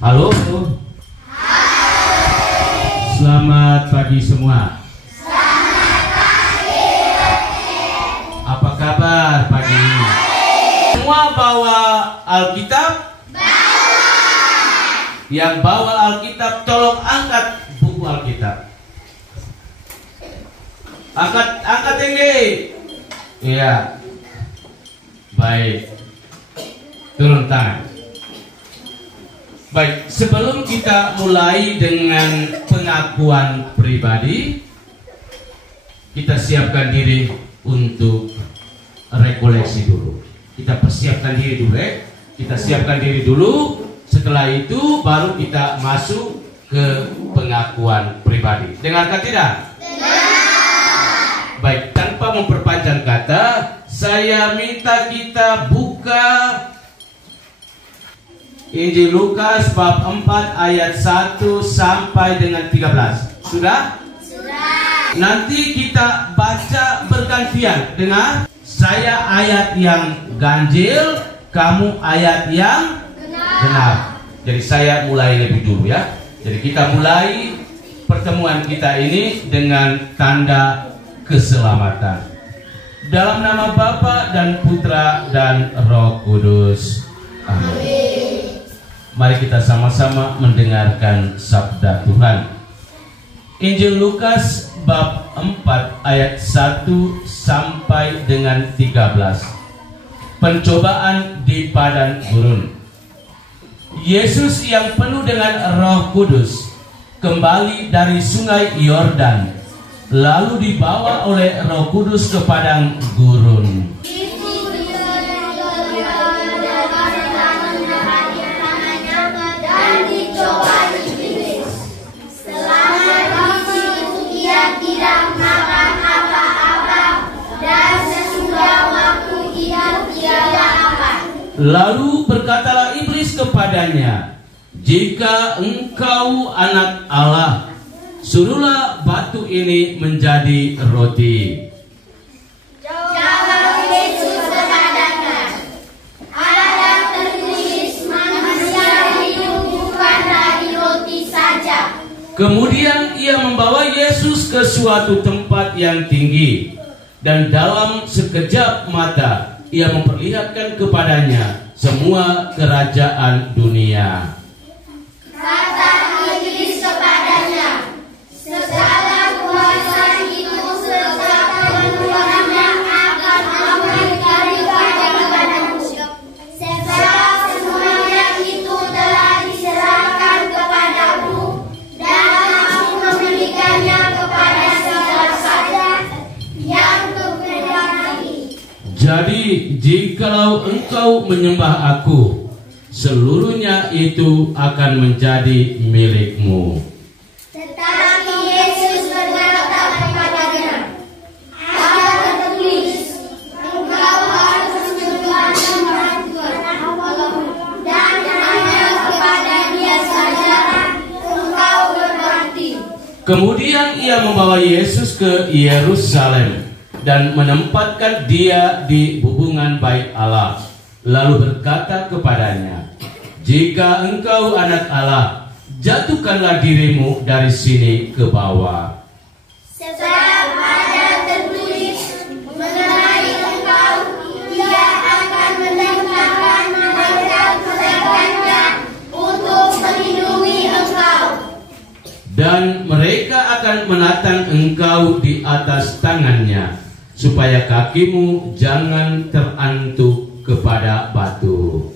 Halo. Selamat pagi semua. Apa kabar pagi ini? Semua bawa Alkitab? Yang bawa Alkitab tolong angkat buku Alkitab. Angkat tinggi. Iya. Baik. Turun tangan. Baik, sebelum kita mulai dengan pengakuan pribadi, kita siapkan diri untuk rekoleksi dulu. Kita persiapkan diri dulu, Kita siapkan diri dulu. Setelah itu baru kita masuk ke pengakuan pribadi. Dengarkan tidak? Dengar. Baik, tanpa memperpanjang kata, saya minta kita buka Injil Lukas bab 4 ayat 1 sampai dengan 13. Sudah? Sudah. Nanti kita baca bergantian. Dengar, saya ayat yang ganjil, kamu ayat yang benar. Jadi saya mulai lebih dulu ya. Jadi kita mulai pertemuan kita ini dengan tanda keselamatan. Dalam nama Bapa dan Putra dan Roh Kudus. Amin. Mari kita sama-sama mendengarkan sabda Tuhan. Injil Lukas bab 4 ayat 1 sampai dengan 13. Pencobaan di padang gurun. Yesus yang penuh dengan Roh Kudus kembali dari sungai Yordan, lalu dibawa oleh Roh Kudus ke padang gurun. Lalu berkatalah iblis kepadanya, jika engkau anak Allah, suruhlah batu ini menjadi roti. Jawab Yesus kepadanya, ada tertulis, manusia hidup bukan dari roti saja. Kemudian ia membawa Yesus ke suatu tempat yang tinggi, dan dalam sekejap mata ia memperlihatkan kepadanya semua kerajaan dunia. Kata iblis kepadanya, segala kuasa itu serta kemuliaannya akan aku berikan kepadamu. Sebab semuanya itu telah diserahkan kepadamu, dan aku memberikannya kepada siapa saja yang kehendaki. Jadi jikalau engkau menyembah aku, seluruhnya itu akan menjadi milikmu. Tetapi Yesus berkata kepadanya, ada tertulis, engkau harus menyembah Tuhan Allahmu, dan hanya kepada Dia saja engkau berbakti. Kemudian ia membawa Yesus ke Yerusalem dan menempatkan dia di hubungan bait Allah, lalu berkata kepadanya, jika engkau anak Allah, jatuhkanlah dirimu dari sini ke bawah. Sebab ada tertulis mengenai engkau, Dia akan mendatangkan malaikat-malaikatnya untuk melindungi engkau. Dan mereka akan menatang engkau di atas tangannya, supaya kakimu jangan terantuk kepada batu.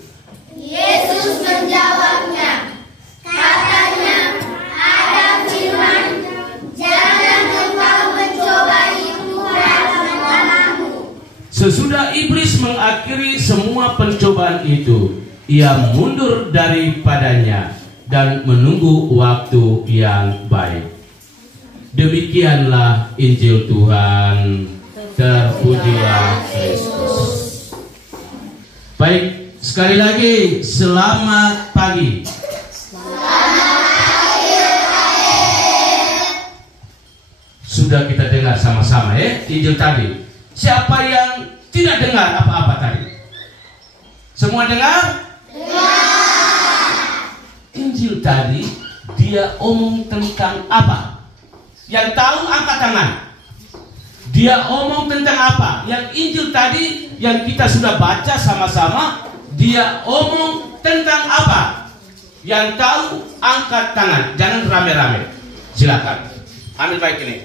Yesus menjawabnya, katanya, ada firman, jangan engkau mencobai Tuhan Allahmu. Sesudah iblis mengakhiri semua pencobaan itu, ia mundur daripadanya dan menunggu waktu yang baik. Demikianlah Injil Tuhan. Terpujilah Kristus. Baik, sekali lagi selamat pagi. Sudah kita dengar sama-sama ya Injil tadi. Siapa yang tidak dengar apa-apa tadi? Semua dengar? Dengar. Injil tadi dia omong tentang apa? Yang tahu angkat tangan. Dia omong tentang apa? Yang Injil tadi yang kita sudah baca sama-sama, dia omong tentang apa? Yang tahu angkat tangan, jangan rame-rame. Silakan. Ambil baik ini.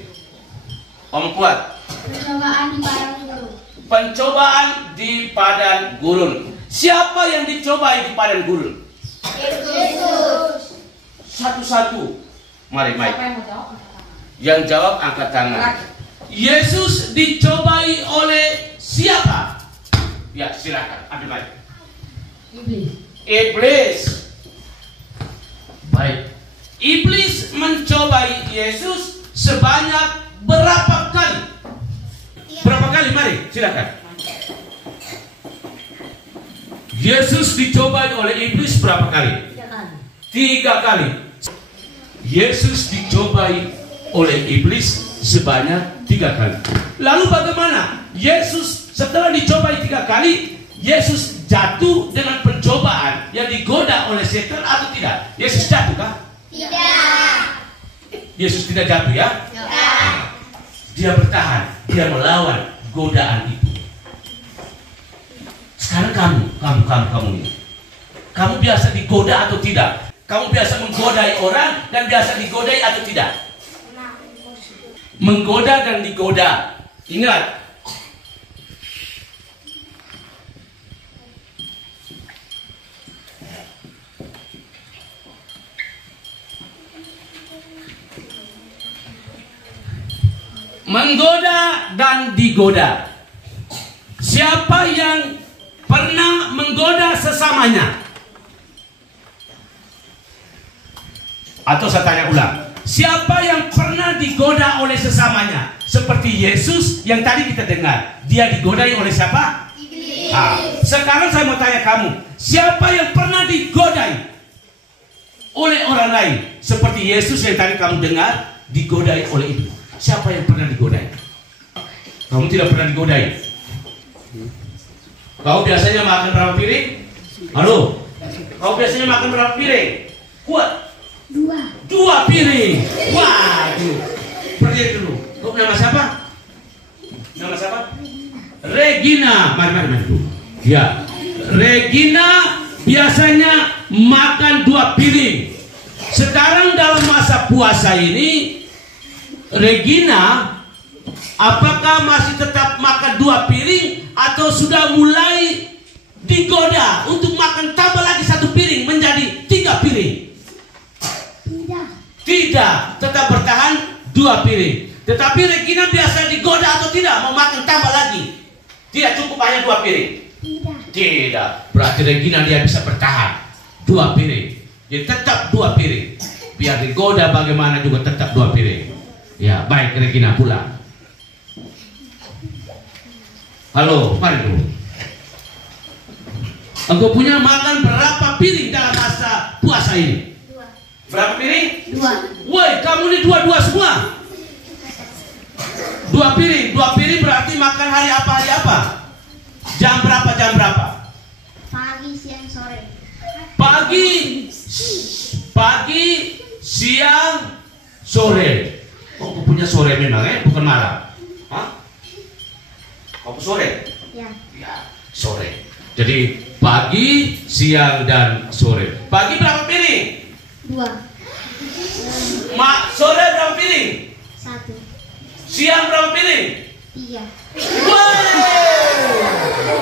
Om kuat. Pencobaan di padang gurun. Pencobaan di padang gurun. Siapa yang dicobai di padang gurun? Yesus. Satu-satu. Mari, Mike. Yang jawab angkat tangan. Yesus dicobai oleh siapa? Ya, silakan. Ambil baik. Iblis. Baik. Iblis mencobai Yesus sebanyak berapa kali? Berapa kali? Mari, silakan. Yesus dicobai oleh iblis berapa kali? 3 kali. Yesus dicobai oleh iblis sebanyak 3 kali. Lalu bagaimana? Yesus setelah dicobai 3 kali, Yesus jatuh dengan pencobaan yang digoda oleh setan atau tidak? Yesus jatuh kah? Tidak. Yesus tidak jatuh ya? Tidak. Dia bertahan, dia melawan godaan itu. Sekarang kamu ini, kamu biasa digoda atau tidak? Kamu biasa menggodai orang dan biasa digodai atau tidak? Menggoda dan digoda. Ingat. Menggoda dan digoda. Siapa yang pernah menggoda sesamanya? Atau saya tanya ulang, siapa yang pernah digoda oleh sesamanya? Seperti Yesus yang tadi kita dengar, dia digodai oleh siapa? Iblis. Sekarang saya mau tanya kamu, siapa yang pernah digodai oleh orang lain? Seperti Yesus yang tadi kamu dengar, digodai oleh iblis. Siapa yang pernah digodai? Kamu tidak pernah digodai. Kau biasanya makan berapa piring? Halo? Kau biasanya makan berapa piring? Kuat? 2 piring. Waduh. Berdiri dulu. Kau nama siapa? Nama siapa? Regina. Mari dulu. Ya. Regina biasanya makan 2 piring. Sekarang dalam masa puasa ini, Regina, apakah masih tetap makan 2 piring atau sudah mulai digoda untuk makan tambah lagi 1 piring menjadi 3 piring? Tidak, tetap bertahan 2 piring. Tetapi Regina biasa digoda atau tidak mau makan tambah lagi? Tidak cukup hanya 2 piring? Tidak. Berarti Regina dia bisa bertahan 2 piring. Jadi tetap 2 piring. Biar digoda bagaimana juga tetap 2 piring. Ya, baik, Regina pulang. Halo, mari dulu. Engkau punya makan berapa piring dalam masa puasa ini? 2. Berapa piring? 2. Woi, kamu ini 2 semua. 2 piring. 2 piring berarti makan hari apa? Jam berapa? Pagi, siang, sore. Pagi, siang, sore. Oh, kau punya sore memang bukan malam. Hah? Kau sore? Ya. Ya, sore. Jadi pagi, siang, dan sore. Pagi berapa piring? 2. Sore berapa piring? 1. Siang berapa piring? 3.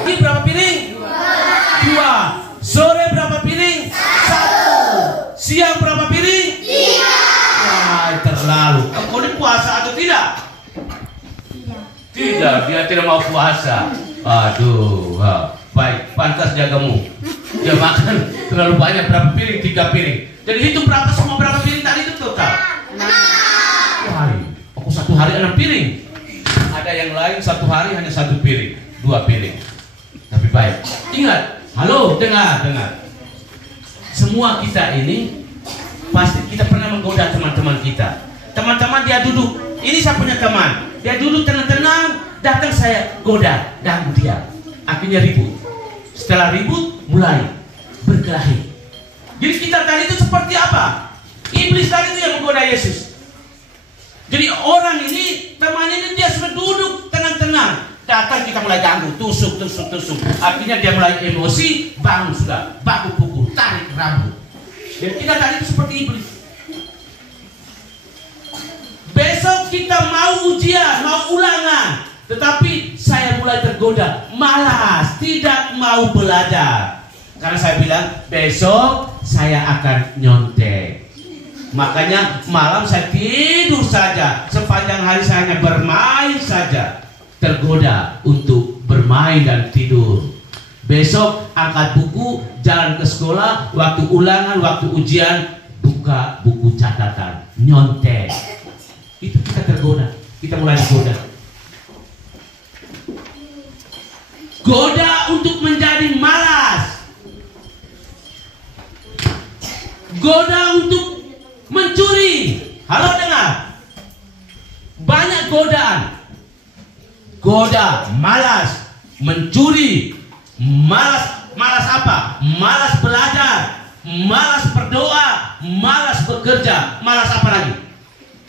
Pagi berapa piring? 2. Sore berapa piring? 1. Siang berapa piring? 3. Terlalu. Kau ini puasa atau tidak? Tidak, dia tidak mau puasa. Aduh, baik, pantas jagamu. Dia makan terlalu banyak, berapa piring? 3 piring. Jadi hitung semua berapa piring tadi itu total? 6. Aku 1 hari 6 piring. Ada yang lain 1 hari hanya 1 piring, 2 piring. Tapi baik. Ingat, halo, dengar. Semua kita ini pasti kita pernah menggoda teman-teman kita. Teman-teman dia duduk, ini saya punya teman, dia duduk tenang-tenang, datang saya goda, ganggu dia. Akhirnya ribut. Setelah ribut, mulai berkelahi. Jadi kita tadi itu seperti apa? Iblis tadi itu yang menggoda Yesus. Jadi orang ini, teman ini dia sudah duduk tenang-tenang. Datang kita mulai ganggu, tusuk. Akhirnya dia mulai emosi, bangun sudah, baku pukul, tarik rambut. Dan kita tadi itu seperti iblis. Besok kita mau ujian, mau ulangan, tetapi saya mulai tergoda, malas, tidak mau belajar. Karena saya bilang, besok saya akan nyontek. Makanya malam saya tidur saja, sepanjang hari saya hanya bermain saja. Tergoda untuk bermain dan tidur. Besok angkat buku, jalan ke sekolah, waktu ulangan, waktu ujian, buka buku catatan, nyontek. Itu kita tergoda, kita mulai digoda. Goda untuk menjadi malas. Goda untuk mencuri. Halo dengar. Banyak godaan. Goda, malas, mencuri, malas apa? Malas belajar, malas berdoa, malas bekerja, malas apa lagi?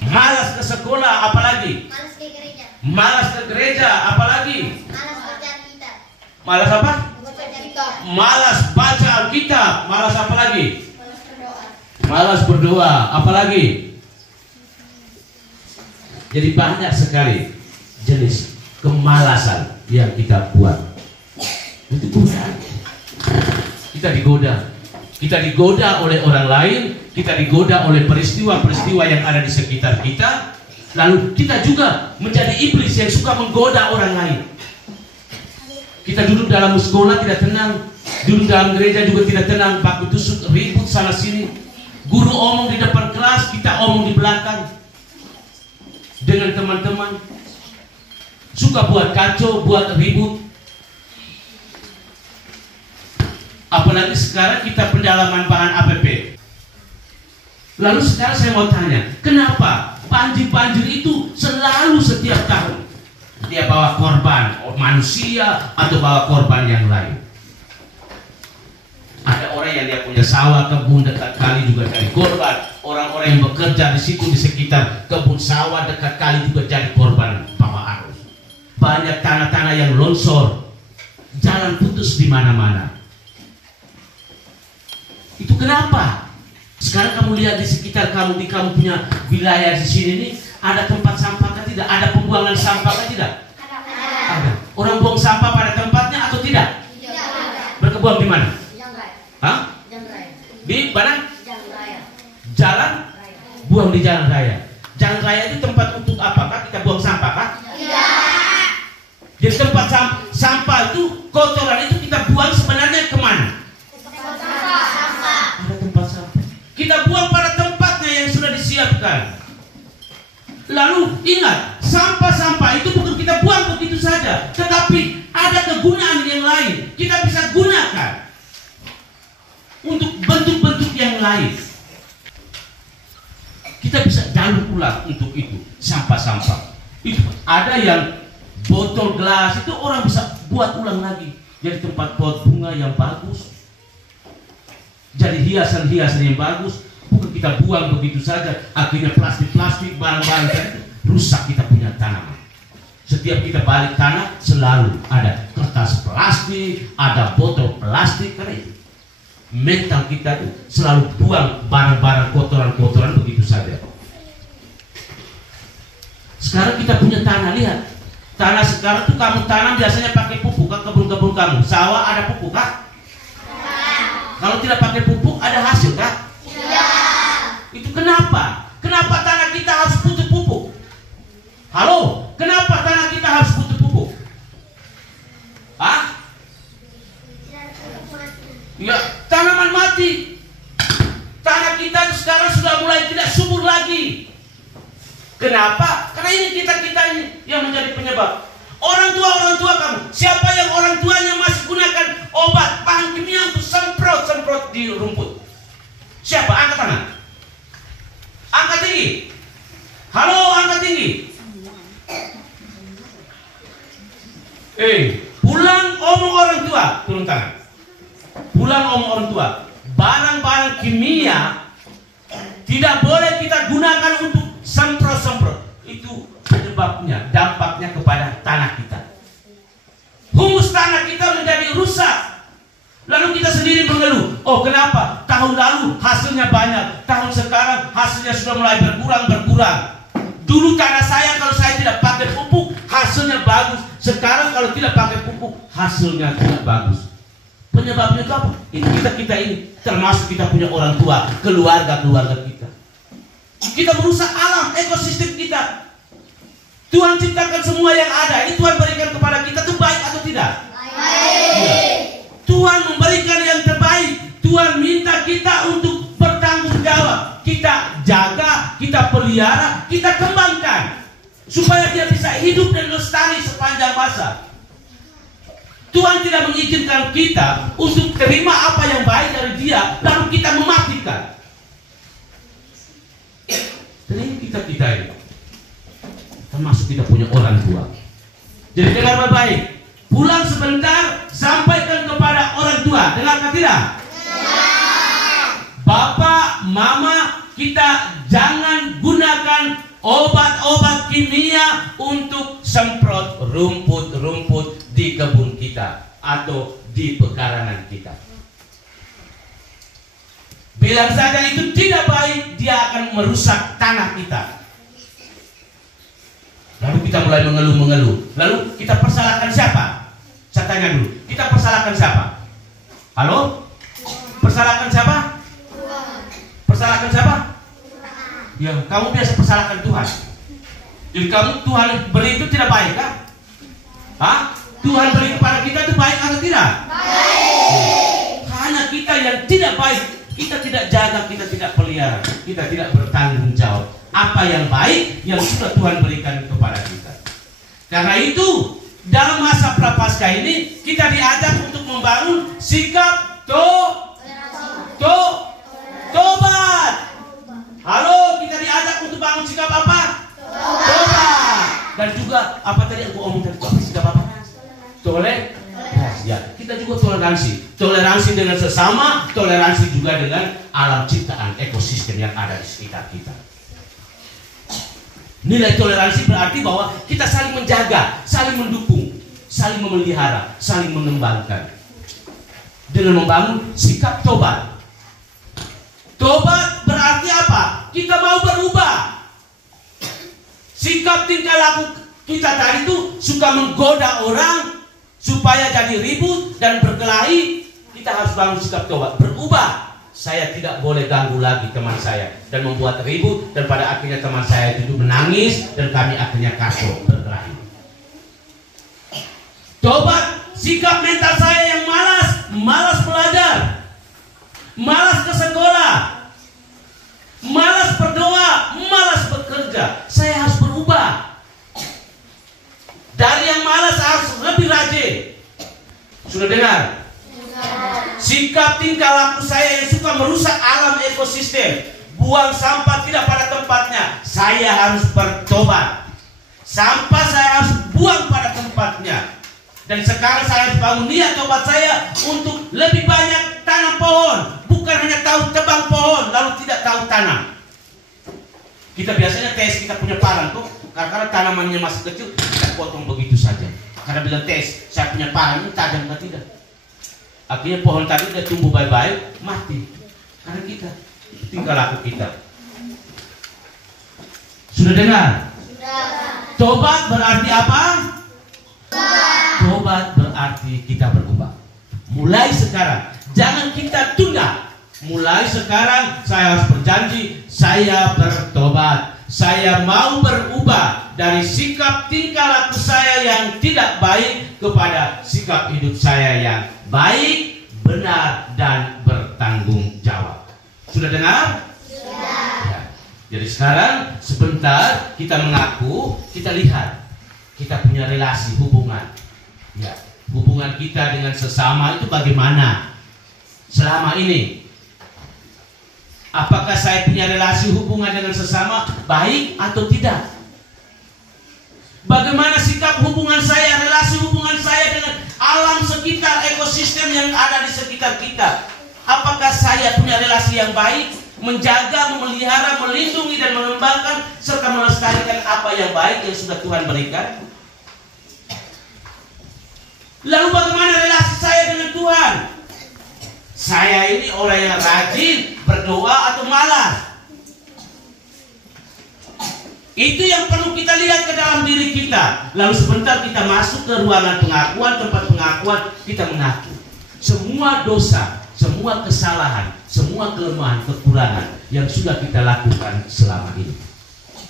Malas ke sekolah, apalagi? Malas ke gereja. Malas ke gereja, apalagi? Malas baca Alkitab. Malas apa? Baca Alkitab. Malas baca Alkitab, malas apa lagi? Malas berdoa. Malas berdoa, apalagi? Jadi banyak sekali jenis kemalasan yang kita buat. Itu godaan. Kita digoda. Kita digoda oleh orang lain, kita digoda oleh peristiwa-peristiwa yang ada di sekitar kita. Lalu kita juga menjadi iblis yang suka menggoda orang lain. Kita duduk dalam sekolah tidak tenang, duduk dalam gereja juga tidak tenang, baku tusuk, ribut sana sini. Guru omong di depan kelas, kita omong di belakang. Dengan teman-teman, suka buat kacau, buat ribut. Apalagi sekarang kita pendalaman bahan APP. Lalu sekarang saya mau tanya, kenapa banjir-banjir itu selalu setiap tahun? Dia bawa korban manusia atau bawa korban yang lain? Ada orang yang dia punya sawah, kebun dekat kali juga jadi korban. Orang-orang yang bekerja di situ di sekitar kebun sawah dekat kali juga jadi korban bawa arus. Banyak tanah-tanah yang longsor, jalan putus di mana-mana. Itu kenapa? Sekarang kamu lihat di sekitar kamu, di kamu punya wilayah di sini nih, ada tempat sampah kan tidak? Ada pembuangan sampah kan tidak? Ada. Orang buang sampah pada tempatnya atau tidak? Tidak. Berkebuang di mana? Hah? Di mana? Jalan? Buang di jalan raya. Jalan raya itu tempat untuk apakah? Kita buang sampah kah? Tidak. Jadi tempat sampah itu, kotoran itu kita buang sebenarnya kemana? Ada tempat sampah. Kita buang pada tempatnya yang sudah disiapkan. Lalu ingat, sampah-sampah itu bukan kita buang begitu saja, tetapi ada kegunaan yang lain. Kita bisa gunakan untuk bentuk-bentuk yang lain. Kita bisa daur ulang untuk itu sampah-sampah. Itu ada yang botol gelas itu orang bisa buat ulang lagi jadi tempat pot bunga yang bagus, jadi hiasan-hiasan yang bagus. Bukan kita buang begitu saja, akhirnya plastik-plastik barang-barang itu rusak kita punya tanaman. Setiap kita balik tanah selalu ada kertas plastik, ada botol plastik. Karena itu mental kita itu selalu buang barang-barang kotoran-kotoran begitu saja. Sekarang kita punya tanah, lihat tanah sekarang tuh kamu tanam biasanya pakai pupuk kan, kebun-kebun kamu sawah ada pupuk kan? Kalau tidak pakai pupuk ada hasil kan? Itu kenapa? Kenapa tanah kita harus butuh pupuk? Halo, kenapa tanah kita harus butuh pupuk? Hah? Ya, tanaman mati. Tanah kita sekarang sudah mulai tidak subur lagi. Kenapa? Karena ini kita ini yang menjadi penyebab. Orang tua kamu, siapa yang orang tuanya masih gunakan obat bahan kimia untuk semprot di rumput? Siapa? Angkat tangan. Angkat tinggi. Halo, angkat tinggi. Pulang omong orang tua, turun tangan. Pulang omong orang tua. Barang-barang kimia tidak boleh kita gunakan untuk semprot-semprot. Itu penyebabnya, dampaknya kepada tanah kita. Humus tanah kita menjadi rusak. Lalu kita sendiri mengeluh, oh kenapa? Tahun lalu hasilnya banyak, tahun sekarang hasilnya sudah mulai berkurang. Dulu tanah saya kalau saya tidak pakai pupuk, hasilnya bagus. Sekarang kalau tidak pakai pupuk, hasilnya tidak bagus. Penyebabnya itu apa? Itu kita ini, termasuk kita punya orang tua, keluarga kita. Kita merusak alam, ekosistem kita. Tuhan ciptakan semua yang ada, ini Tuhan berikan kepada kita, itu baik atau tidak? Baik. Ya. Tuhan memberikan yang terbaik. Tuhan minta kita untuk bertanggung jawab. Kita jaga, kita pelihara, kita kembangkan supaya dia bisa hidup dan lestari sepanjang masa. Tuhan tidak mengizinkan kita untuk terima apa yang baik dari dia lalu kita mematikan. Jadi kita ini, termasuk kita punya orang tua. Jadi dengar baik-baik. Pulang sebentar, sampaikan kepada orang tua. Dengarkah tidak? Bapak, mama, kita jangan gunakan obat-obat kimia untuk semprot rumput-rumput di kebun kita atau di pekarangan kita. Bilang saja itu tidak baik, dia akan merusak tanah kita. Lalu kita mulai mengeluh. Lalu kita persalahkan siapa? Saya tanya dulu, kita persalahkan siapa? Halo? Persalahkan siapa? Persalahkan siapa? Ya, kamu biasa persalahkan Tuhan. Jadi kamu Tuhan beri itu tidak baik kah? Hah? Tuhan beri kepada kita itu baik atau tidak? Baik. Hanya kita yang tidak baik, kita tidak jaga, kita tidak pelihara, kita tidak bertanggung jawab. Apa yang baik yang sudah Tuhan berikan kepada kita. Karena itu dalam masa prapaskah ini kita diajak untuk membangun sikap tobat. Halo, kita diajak untuk bangun sikap apa? Tobat. Dan juga apa tadi aku omong tadi? Apa sikap apa? Ya, kita juga toleransi. Toleransi dengan sesama, toleransi juga dengan alam ciptaan, ekosistem yang ada di sekitar kita. Nilai toleransi berarti bahwa kita saling menjaga, saling mendukung, saling memelihara, saling mengembangkan. Dengan membangun sikap tobat. Tobat berarti apa? Kita mau berubah. Sikap tingkah laku kita tadi itu suka menggoda orang supaya jadi ribut dan berkelahi. Kita harus bangun sikap tobat, berubah. Saya tidak boleh ganggu lagi teman saya dan membuat ribut, dan pada akhirnya teman saya itu menangis dan kami akhirnya kacau berkelahi. Tobat sikap mental saya yang malas belajar, malas ke sekolah, malas berdoa, malas bekerja. Saya harus berubah. Dari yang malas harus lebih rajin. Sudah dengar? Sikap tingkah laku saya yang suka merusak alam ekosistem, buang sampah tidak pada tempatnya, saya harus bertobat. Sampah saya harus buang pada tempatnya. Dan sekarang saya harus bangun niat tobat saya untuk lebih banyak tanam pohon, bukan hanya tahu tebang pohon lalu tidak tahu tanam. Kita biasanya tes, kita punya parang tuh, karena tanamannya masih kecil kita potong begitu saja. Karena bilang tes, saya punya parang ini tajam atau tidak. Akhirnya pohon tadi udah tumbuh baik-baik, mati. Karena kita, tingkah laku kita. Sudah dengar? Sudah. Tobat berarti apa? Tobat berarti kita berubah. Mulai sekarang, jangan kita tunda. Mulai sekarang saya harus berjanji, saya bertobat. Saya mau berubah dari sikap tingkah laku saya yang tidak baik kepada sikap hidup saya yang baik, benar, dan bertanggung jawab. Sudah dengar? Sudah. Ya. Jadi sekarang sebentar kita mengaku, kita lihat kita punya relasi hubungan. Ya, hubungan kita dengan sesama itu bagaimana selama ini? Apakah saya punya relasi hubungan dengan sesama baik atau tidak? Bagaimana sikap hubungan saya, relasi hubungan saya dengan alam sekitar, ekosistem yang ada di sekitar kita? Apakah saya punya relasi yang baik, menjaga, memelihara, melindungi dan mengembangkan serta melestarikan apa yang baik yang sudah Tuhan berikan? Lalu bagaimana relasi saya dengan Tuhan? Saya ini orang yang rajin berdoa atau malas? Itu yang perlu kita lihat ke dalam diri kita. Lalu sebentar kita masuk ke ruangan pengakuan, tempat pengakuan, kita mengaku semua dosa, semua kesalahan, semua kelemahan, kekurangan yang sudah kita lakukan selama ini.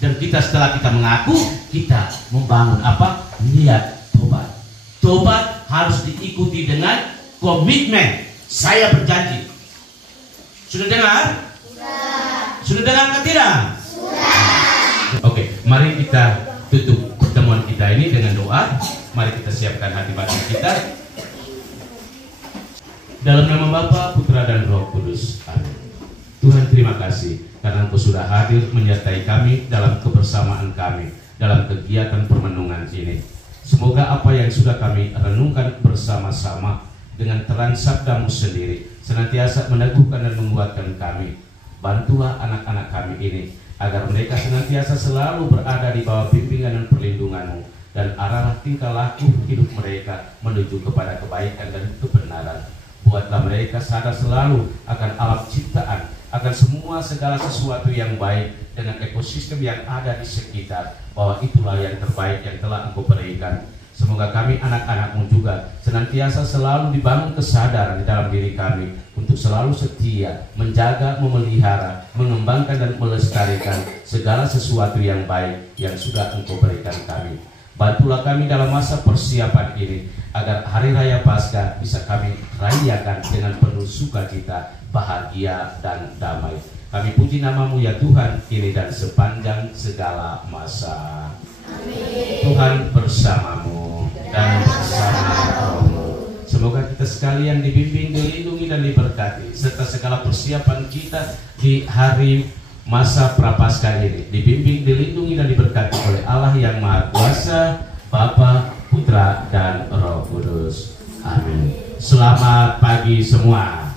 Dan kita setelah kita mengaku, kita membangun apa? Niat tobat. Tobat harus diikuti dengan komitmen. Saya berjanji. Sudah dengar? Sudah dengar atau tidak? Oke, mari kita tutup pertemuan kita ini dengan doa. Mari kita siapkan hati batin kita. Dalam nama Bapa, Putra dan Roh Kudus. Amin. Tuhan, terima kasih karena Engkau sudah hadir menyertai kami dalam kebersamaan kami dalam kegiatan permenungan ini. Semoga apa yang sudah kami renungkan bersama-sama dengan terang sabda-Mu sendiri senantiasa meneguhkan dan menguatkan kami. Bantulah anak-anak kami ini agar mereka senantiasa selalu berada di bawah bimbingan dan perlindungan-Mu, dan arahlah tingkah laku hidup mereka menuju kepada kebaikan dan kebenaran. Buatlah mereka sadar selalu akan alam ciptaan, akan semua segala sesuatu yang baik dengan ekosistem yang ada di sekitar, bahwa itulah yang terbaik yang telah Engkau berikan. Semoga kami anak-anak-Mu juga senantiasa selalu dibangun kesadaran di dalam diri kami untuk selalu setia, menjaga, memelihara, mengembangkan dan melestarikan segala sesuatu yang baik yang sudah Engkau berikan kami. Bantulah kami dalam masa persiapan ini agar Hari Raya Paskah bisa kami rayakan dengan penuh sukacita, bahagia dan damai. Kami puji nama-Mu ya Tuhan, kini dan sepanjang segala masa. Amin. Tuhan bersamamu dan bersama rohmu. Semoga kita sekalian dibimbing, dilindungi dan diberkati, serta segala persiapan kita di hari masa Prapaskah ini dibimbing, dilindungi dan diberkati oleh Allah yang Maha Kuasa, Bapa, Putra dan Roh Kudus. Amin. Selamat pagi semua.